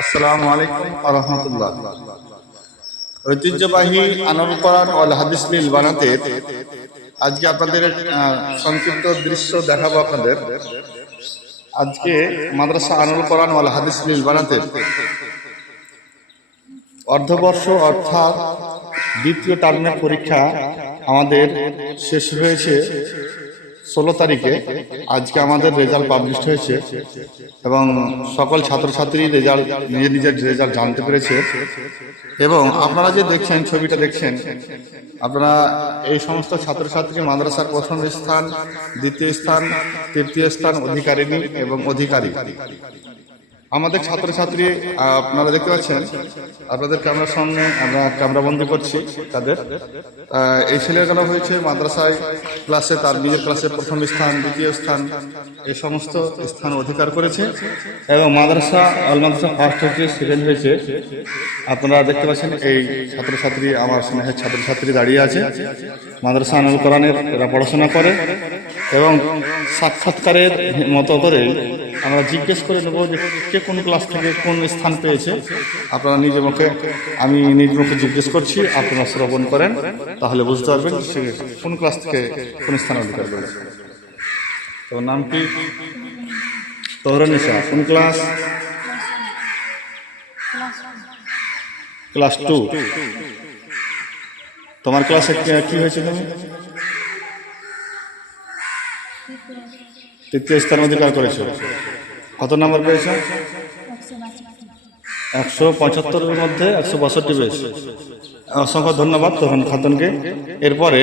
আসসালামু আলাইকুম আরহামতুল্লাহ ঐতিহ্যবাহী আনোয়ার কোরআন অল হাদিস মিল বানাতে আজকে আপনাদের সংক্ষিপ্ত দৃশ্য দেখাবো আপনাদের। আজকে মাদ্রাসা আনুল কোরআন ওয়াল হাদিস মিল বানাতে অর্ধবর্ষ অর্থাৎ দ্বিতীয় টার্মের পরীক্ষা আমাদের শেষ হয়েছে। ষোলো তারিখে আজকে আমাদের রেজাল্ট পাবলিশ হয়েছে এবং সকল ছাত্রছাত্রী রেজাল্ট নিজের নিজের রেজাল্ট জানতে পেরেছে। এবং আপনারা যে দেখছেন, ছবিটা দেখছেন, আপনারা এই সমস্ত ছাত্রছাত্রী মাদ্রাসার প্রথম স্থান, দ্বিতীয় স্থান, তৃতীয় স্থান অধিকারিণী এবং অধিকারী। আমাদের ছাত্রছাত্রী আপনারা দেখতে পাচ্ছেন, আপনাদের ক্যামেরার সামনে আমরা ক্যামেরা বন্দি করছি তাদের। এই ছেলেগুলো হয়েছে মাদ্রাসায় ক্লাসে তার নিজের ক্লাসে প্রথম স্থান, দ্বিতীয় স্থান, এই সমস্ত স্থান অধিকার করেছে এবং মাদ্রাসা, আল মাদ্রাসা ফার্স্ট হয়েছে সেকেন্ড হয়েছে, আপনারা দেখতে পাচ্ছেন এই ছাত্রছাত্রী, আমার স্নেহের ছাত্রছাত্রী দাঁড়িয়ে আছে। মাদ্রাসা আনুল কোরআনের এরা পড়াশোনা করে। এবং সাক্ষাৎকারের মতো করে আমরা জিজ্ঞেস করে নেব যে কে কোন ক্লাস থেকে কোন স্থান পেয়েছে। আপনারা নিজে মুখে, আমি নিজ মুখে জিজ্ঞেস করছি, আপনারা শ্রবণ করেন, তাহলে বুঝতে পারবেন সে কোন ক্লাস থেকে কোন স্থান অধিকার করেছে। তোর নাম কি? তোহরানিসা কোন ক্লাস? Class two. তোমার ক্লাসে কি হয়েছে তুমি? তৃতীয় স্থান অধিকার করেছ। কত নম্বর পেয়েছ? একশো পঁচাত্তরের মধ্যে একশো বাষট্টি পেয়েছে। অসংখ্য ধন্যবাদ তখন খাতনকে। এরপরে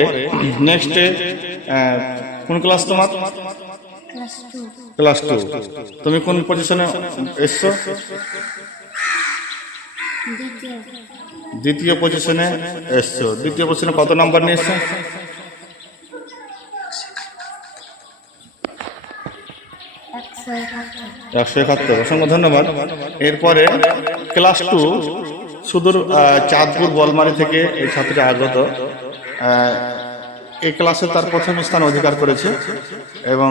নেক্সটে কোন ক্লাস তোমার? ক্লাস টু তুমি কোন পজিশনে এসছো? দ্বিতীয় পজিশনে এসছো। দ্বিতীয় পজিশনে কত নাম্বার নিয়ে এসছো একশো একাত্তর। অসংখ্য ধন্যবাদ। এরপরে ক্লাস টু, সুদূর চাঁদপুর বলমারি থেকে এই ছাত্রী আগত। এই ক্লাসে তার প্রথম স্থান অধিকার করেছে এবং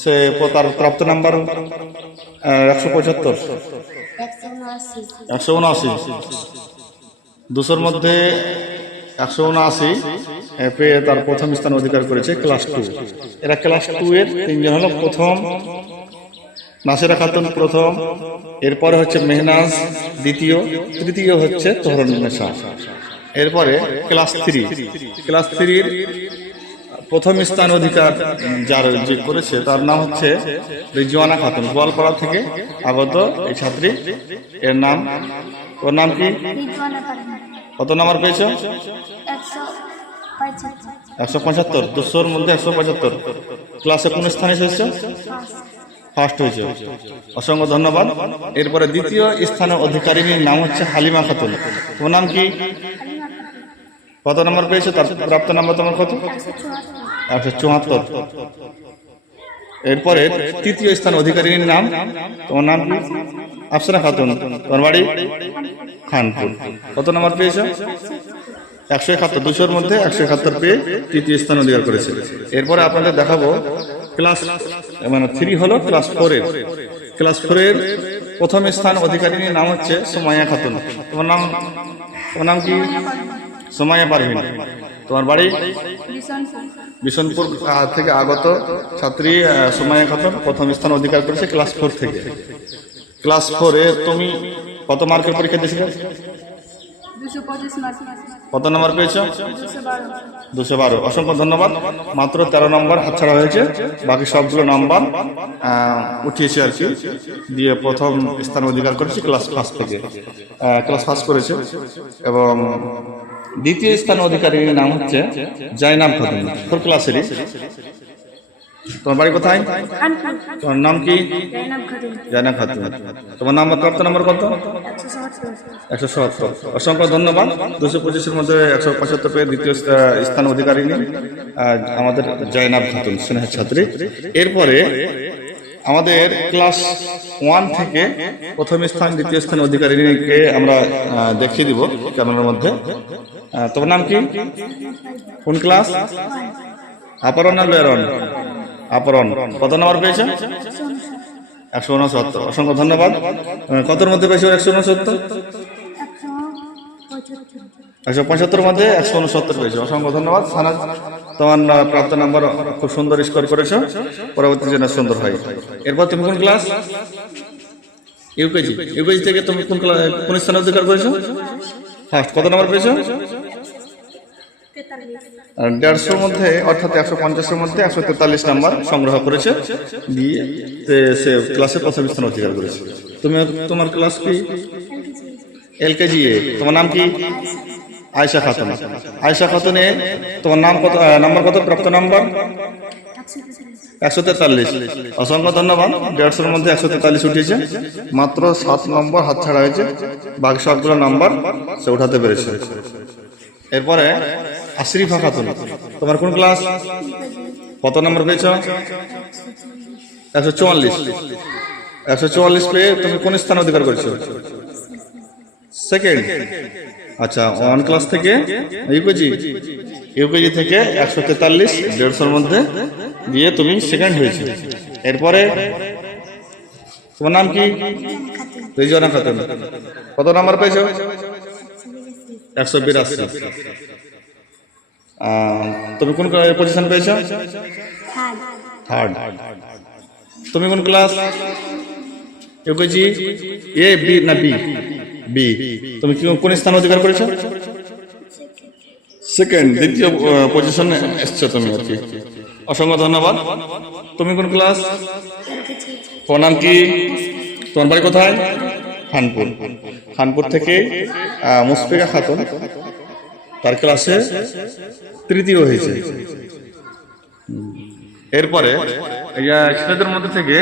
সে তার প্রাপ্ত নাম্বার একশো পঁচাত্তর। একশো উনআশি। দুশোর মধ্যে একশো উনআশি পেয়ে তার প্রথম স্থান অধিকার করেছে ক্লাস টু। এরা ক্লাস টু এর তিনজন হলো প্রথম, নাসিরা খাতুন প্রথম, এরপরে হচ্ছে মেহনাজ দ্বিতীয়, তৃতীয় হচ্ছে তোহরন নেশা। এরপরে ক্লাস থ্রি, ক্লাস থ্রির প্রথম স্থান অধিকার যার যে করেছে, তার নাম হচ্ছে রিজওয়ানা খাতুন, গোয়ালপাড়া থেকে আগত এই ছাত্রী। এর নাম, ওর নাম কি? কত নাম্বার পেয়েছ? একশো পঁচাত্তর। দুশোর মধ্যে একশো পঁচাত্তর। ক্লাসে কোন স্থানে এসেছ ফার্স্ট হয়েছে। অসংখ্য ধন্যবাদ। এরপরে দ্বিতীয় স্থানের অধিকারিনীর নাম হচ্ছে হালিমা খাতুন। তোমার নাম কি? কত নম্বর পেয়েছ? তার প্রাপ্ত নাম্বার তোমার কত? একশো চুয়াত্তর। এরপরে তৃতীয় স্থান অধিকারিনীর নাম, তোমার নাম? আফসানা খাতুন তোমার বাড়ি খানপুর। কত নম্বর পেয়েছ? একশো একাত্তর, দুশোর মধ্যে একশো একাত্তর পেয়ে তৃতীয় স্থান অধিকার করেছে। এরপরে আপনাদের দেখাবো ক্লাস মানে থ্রি হলো ক্লাস ফোরের ক্লাস ফোরের প্রথম স্থান অধিকারিনীর নাম হচ্ছে সোমাইয়া খাতুন। তোমার নাম তোমার নাম কি? সোমাইয়া পারভিন। তোমার বাড়ি? বিশনপুর থেকে আগত ছাত্রী সুমাইয়া খাতুন, প্রথম স্থান অধিকার করেছে ক্লাস ফোর থেকে। ক্লাস ফোরে তুমি কত মার্কের পরীক্ষা দিয়েছিলে? কত নম্বর পেয়েছ? দুশো বারো। অসংখ্য ধন্যবাদ। মাত্র তেরো নম্বর হাতছাড়া হয়েছে। বাকি সবগুলো নম্বর উঠিয়েছে আর কি। দিয়ে প্রথম স্থান অধিকার করেছে ক্লাস ফার্স্ট থেকে। ক্লাস ফার্স্ট করেছে। এবং দ্বিতীয় স্থান অধিকারীর নাম হচ্ছে জাইনাব খাতুন ফোর ক্লাসেরই তোমার বাড়ি কোথায়? তোমার নাম কি? জয়নাব খাতুন। তোমার নাম্বার প্রাপ্ত নাম্বার কত? একশো সত্তর। অসংখ্য ধন্যবাদ। দুশো পঁচিশের মধ্যে একশো পঁচাত্তর পেয়ে দ্বিতীয় স্থান অধিকারিণী আহ, আমাদের জয়নাব খাতুন স্নেহের ছাত্রী। এরপরে আমাদের ক্লাস ওয়ান থেকে প্রথম স্থান দ্বিতীয় স্থান অধিকারীকে আমরা দেখিয়ে দিব ক্যামেরার মধ্যে। তোমার নাম কি? কোন ক্লাস? আপরণ না লোয়ারন আপরণ কত নম্বর পেয়েছে? একশো উনসত্তর। অসংখ্য ধন্যবাদ। কতর মধ্যে পেয়েছ একশো উনসত্তর? একশো পঁচাত্তর মধ্যে একশো উনসত্তর পেয়েছ। অসংখ্য ধন্যবাদ। সানাজ, তোমার প্রাপ্ত নাম্বার খুব সুন্দর স্কোর করেছ। পরবর্তী জন্য সুন্দর হয়। এরপর তুমি কোন ক্লাস? ইউকেজি। ইউকেজি থেকে তুমি কোন কোন স্থান অধিকার করেছ? ফার্স্ট কত নাম্বার পেয়েছ? দেড়শোর মধ্যে, অর্থাৎ একশো পঞ্চাশের মধ্যে একশো তেতাল্লিশ নাম্বার সংগ্রহ করেছে। দিয়ে সে ক্লাসে প্রথম স্থান অধিকার করেছে। তুমি তোমার ক্লাস কি? এলকেজি এ। তোমার নাম কি? আয়শা খাতুন। আয়শা খাতুনে, তোমার নাম কত নাম্বার কত? প্রাপ্ত নাম্বার একশো তেতাল্লিশ। অসংখ্য ধন্যবাদ। দেড়শোর মধ্যে একশো তেতাল্লিশ উঠেছে মাত্র সাত নম্বর হাত ছাড়া হয়েছে। বাকি সবগুলো নাম্বার সে উঠাতে পেরেছে। এরপরে আশরিফা খাতুন তোমার কোন ক্লাস? কত নম্বর পেয়েছ? একশো চুয়াল্লিশ। একশো চুয়াল্লিশ পেয়ে তুমি কোন স্থান অধিকার করেছ? সেকেন্ড। আচ্ছা ওয়ান ক্লাস থেকে ইউকেজি। ইউকেজি থেকে একশো তেতাল্লিশ, দেড়শোর মধ্যে দিয়ে তুমি সেকেন্ড হয়েছে। এরপরে তোমার নাম কি? রিজনা খাতুন। কত নাম্বার পেয়েছ? একশো বিরাশি। তুমি কোন পজিশন পেয়েছ? থার্ড তুমি কোন ক্লাস ইউকেজি এ বি না বি বি তুমি কোন স্থান অধিকার করেছ? সেকেন্ড দ্বিতীয় পজিশনে এসছো তুমি আর কি অসংখ্য ধন্যবাদ। তুমি কোন ক্লাস তোমার নাম কি? তোমার বাড়ি কোথায়? খানপুর। খানপুর থেকে মুসফিকা খাতুন। তার ক্লাসে তৃতীয় হয়েছে। এরপরে ছেলেদের মধ্যে থেকে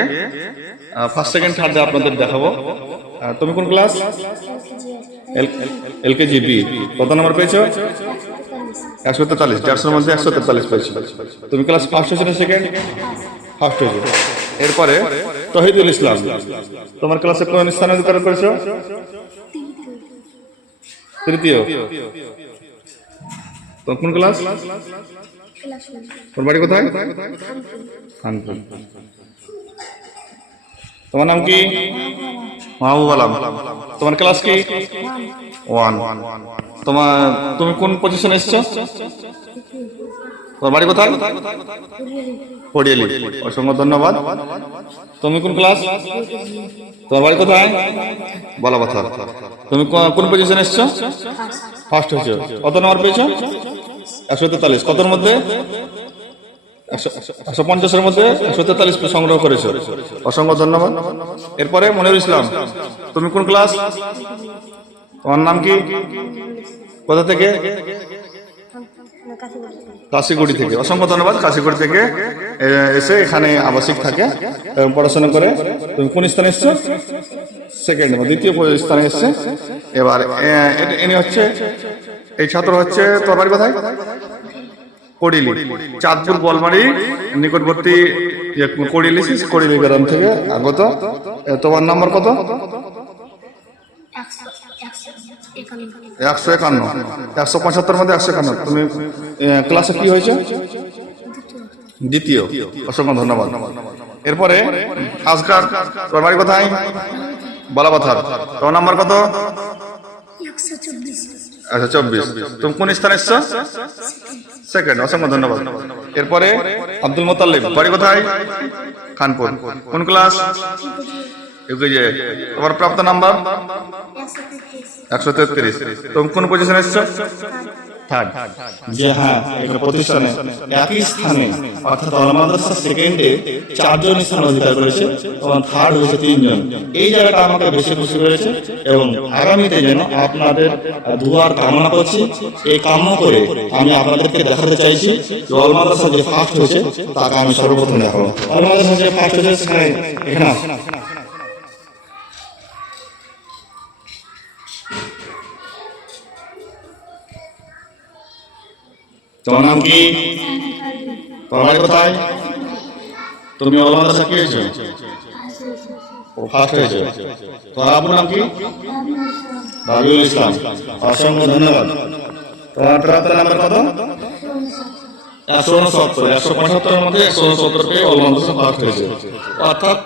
ফার্স্ট সেকেন্ড থার্ডে আপনাদের দেখাবো। তুমি কোন ক্লাস এলকেজি বি কত নম্বর পেয়েছ? একশো তেতাল্লিশ দেড়শোর মধ্যে একশো তেতাল্লিশ পেয়েছ তুমি ক্লাস ফার্স্ট হয়েছো না সেকেন্ড ফার্স্ট হয়েছো। এরপরে তহিদুল ইসলাম তোমার ক্লাসে কোন স্থান অধিকার করেছ? তৃতীয়। তোমার কোন ক্লাস তোর বাড়ি কোথায়? খানপুর। তোমার নাম কি? মাহবুব আলম। তোমার ক্লাস কি? ওয়ান। তোমার তুমি কোন পজিশনে এসছো? তোমার বাড়ি কোথায়? পড়িয়ালি অসংখ্য ধন্যবাদ। তুমি কোন ক্লাস? তোমার বাড়ি কোথায়? বলা কথা তুমি কোন পজিশনে এসছো? ফার্স্ট হয়েছো। কত নম্বর পেয়েছ? একশো তেতাল্লিশ। কতর মধ্যে? একশো পঞ্চাশের মধ্যে একশো তেতাল্লিশ সংগ্রহ করেছ অসংখ্য ধন্যবাদ এরপরে মনিরুল ইসলাম তুমি কোন ক্লাস তোমার নাম কি কোথা থেকে কাশিগুড়ি থেকে অসংখ্য ধন্যবাদ কাশিগুড়ি থেকে এসে এখানে আবাসিক থাকে এবং পড়াশোনা করে তুমি কোন স্থানে এসছো সেকেন্ড দ্বিতীয় স্থানে এসছে এবার ইনি হচ্ছে এই ছাত্র হচ্ছে তোর বাড়ি কোথায় কড়িলি চাঁদপুর বলমারি, নিকটবর্তী কড়িলি কড়িলি গ্রাম থেকে। আগত তোমার নাম্বার কত? একশো একান্ন। একশো পঁচাত্তর মধ্যে একশো একান্ন। তুমি ক্লাসে কি হয়েছে? দ্বিতীয়। অসংখ্য ধন্যবাদ। এরপরে আজকার তোর বাড়ি কোথায়? বলাবাথার। তোর নাম্বার কত? একশো চব্বিশ। আচ্ছা চব্বিশ। তুমি কোন স্থানে এসছো? সেকেন্ড অসংখ্য ধন্যবাদ। এরপরে আব্দুল মোতাল্লিব বাড়ি কোথায়? খানপুর। কোন ক্লাস? ইউকেজি তোমার প্রাপ্ত নাম্বার? একশো তেত্রিশ। একশো তেত্রিশ। তুমি কোন পজিশনে এসছো? থার্ড যে হ্যাঁ এখানে প্রতিষ্ঠানে একই স্থানে, অর্থাৎ মাদ্রাসা সেকেন্ডে চারজন স্থান অধিকার করেছে এবং থার্ড হয়েছে তিনজন। এই জায়গাটা আমাকে বেশি খুশি করেছে এবং আগামীতে যেন আপনাদের দুয়ার কামনা করছি। এই কামনা করে আমি আপনাদেরকে দেখাতে চাইছি যে অল যে ফার্স্ট হয়েছে, তাকে আমি সর্বপ্রথম দেখাবো। অল মাদ্রাসা যে ফার্স্ট হয়েছে এখানে তোমার নাম কি? তোমার কোথায়? তুমি মাদ্রাসা কি ও ফার্স্ট হয়েছে। তোমার নাম কি? ইসলাম। অসংখ্য ধন্যবাদ। তোমার প্রাপ্ত নাম্বার কত? মধ্যে একশো হয়েছে। অর্থাৎ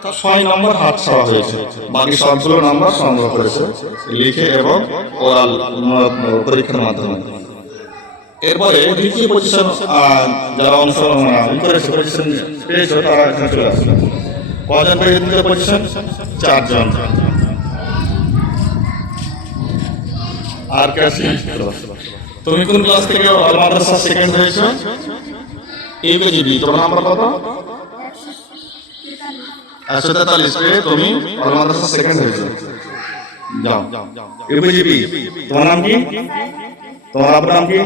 নম্বর হাত হয়েছে। বাকি সংগ্রহ করেছে, লিখে এবং পরীক্ষার মাধ্যমে। এরপরে দ্বিতীয় পজিশন যারা অংশ করেছে পজিশন পেয়েছে তারা এখানে চলে আসবে কজন পেয়েছে দ্বিতীয় পজিশন চারজন। আর কাছে তুমি কোন ক্লাস থেকে অল মাদ্রাসা সেকেন্ড হয়েছো? ইউকেজিবি তোমার নাম্বার কত? একশো তেতাল্লিশ তুমি অল মাদ্রাসা সেকেন্ড হয়েছো। যাও। ইউকেজিবি তোমার নাম কি? তোমার আপনার নাম কি?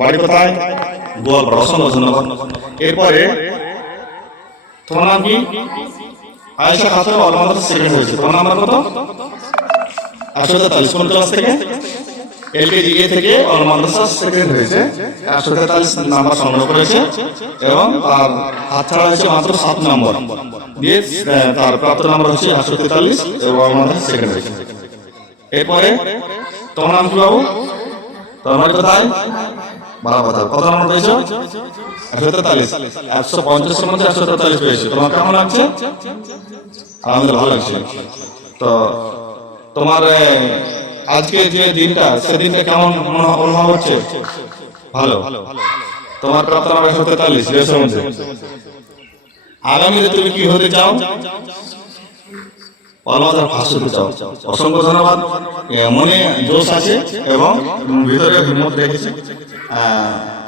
বাড়ি কোথায়? গোয়ালপাড়া অসংখ্য এরপরে তোমার নাম কি? আয়েশা খাতুন সেকেন্ড হয়েছে। তোমার নাম্বার কত? একশো তেতাল্লিশ। কোন ক্লাস থেকে? এলকেজি এ থেকে অল মাদ্রাসা সেকেন্ড হয়েছে। একশো তেতাল্লিশ নাম্বার সংগ্রহ করেছে এবং তার হয়েছে মাত্র সাত নম্বর। দিয়ে তার প্রাপ্ত নম্বর হচ্ছে একশো তেতাল্লিশ এবং অল সেকেন্ড হয়েছে এরপরে তোমার নাম কি বাবু? তোমার কোথায় কথা কত নম্বর পেয়েছ? একশো তেতাল্লিশ। একশো পঞ্চাশের মধ্যে একশো তেতাল্লিশ পেয়েছ। তোমার কেমন লাগছে? আমাদের ভালো লাগছে। তো তোমার আজকে যে দিনটা সেদিনটা কেমন অনুভব হচ্ছে? ভালো। তোমার প্রাপ্ত নাম্বার একশো তেতাল্লিশ আগামীতে তুমি কি হতে চাও? অলমাদার ফাঁস হতে চাও অসংখ্য ধন্যবাদ। মনে জোশ আছে এবং ভিতরে হিম্মত রেখেছে।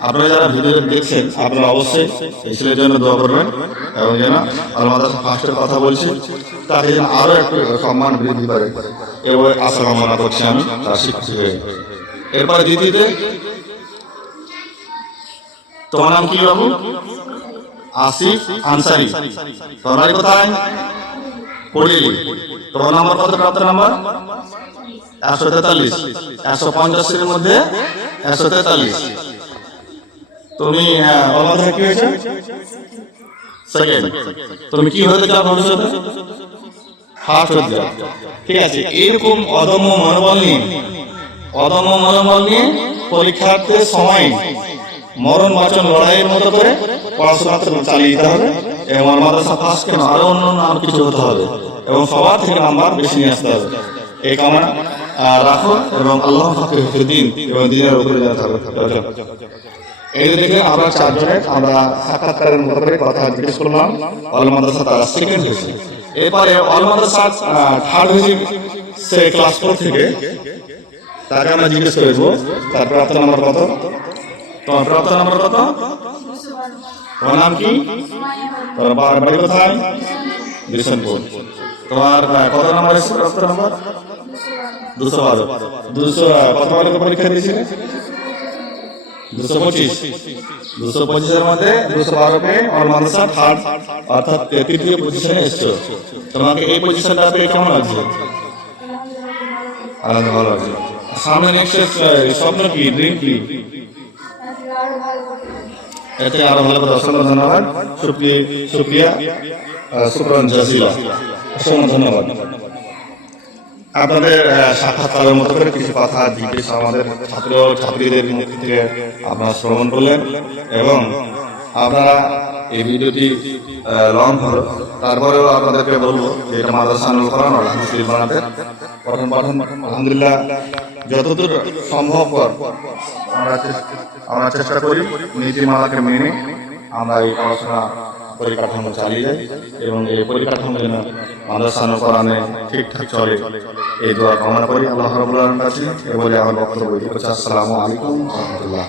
আপনারা যারা ভিডিও দেখছেন, আপনারা অবশ্যই এই জন্য দোয়া করবেন এবং যেন আলমাদার ফার্স্টের কথা বলছি তাকে যেন আরও একটু সম্মান বৃদ্ধি করে এবং আশা কামনা করছি আমি তার শিক্ষিত হয়ে। এরপরে দ্বিতীয়তে, তোমার নাম কি বাবু? আসিফ আনসারি। তোমার কোথায়? নাম্বার কত একশো তেতাল্লিশ। একশো পঞ্চাশের মধ্যে একশো তেতাল্লিশ। তুমি সেকেন্ড তুমি কি হতে চাও ভবিষ্যতে? ঠিক আছে, এরকম অদম্য মনোবল নিয়ে, অদম্য মনোবল নিয়ে পরীক্ষার্থীর সময় মরণ বাচন লড়াইয়ের মতো করে পড়াশোনা চালিয়ে যেতে হবে। এবং আমার মাদ্রাসা ফার্স্ট কেন? আরও অন্য আরও কিছু হতে হবে। এবং সবার থেকে নাম্বার বেশি নিয়ে আসতে হবে। এই কামনা। রাখো এবং আল্লাহ দিন এবং দিনের উপরে এই দেখে আমরা চারজনের, আমরা সাক্ষাৎকারের করে কথা জিজ্ঞেস করলাম অল মাদ্রাসা তারা সেকেন্ড হয়েছে। এরপরে অল মাদ্রাসা থার্ড হয়েছে সে ক্লাস ফোর থেকে। তাকে আমরা জিজ্ঞেস করব তার প্রাপ্ত নাম্বার কত? তোমার প্রাপ্ত নাম্বার কত? তোমার নাম কি তোমার বা- বাড়ি কোথায় বিশনপুর তোমার আহ, কত নাম্বার এসেছে প্রাপ্ত নাম্বার দুশো বারো দুশো আহ, কত বারের পরীক্ষা দিয়েছিলে দুশো পঁচিশ দুশো পঁচিশের মধ্যে দুশো বারো পেয়ে আমার মাদ্রাসা থার্ড অর্থাৎ তৃতীয় পজিশনে এসছো তোমাকে এই পজিশনটা পেয়ে কেমন লাগছে আনন্দ ভালো লাগছে সামনে নেক্সট স্বপ্ন কি ড্রিম কি এতে আরও ভালো কথা। অসংখ্য ধন্যবাদ। সুপ্রিয়া সুপ্রান জাজিলা। অসংখ্য ধন্যবাদ। আপনাদের সাক্ষাৎকারের মতো করে কিছু কথা জিজ্ঞেস আমাদের ছাত্র ছাত্রীদের মুখ থেকে আপনারা শ্রবণ করলেন। এবং আপনারা এই ভিডিওটি লং হলো তারপরেও আপনাদেরকে বলব যে এটা মাদ্রাসা আনুল করান আলহামদুলিল্লাহ পঠন পাঠন আলহামদুলিল্লাহ, যতদূর সম্ভবপর আমরা চেষ্টা করি নীতিমালাকে মেনে আমরা এই পড়াশোনা পরিকাঠামো চালিয়ে যাই এবং এই পরিকাঠামো যেন আমাদের কোরআনে ঠিকঠাক চলে। এই দোয়া কামনা করি। আল্লাহ রবুল্লাহর কাছে। এ আমার বক্তব্য। আসসালামু আলাইকুম রহমতুল্লাহ।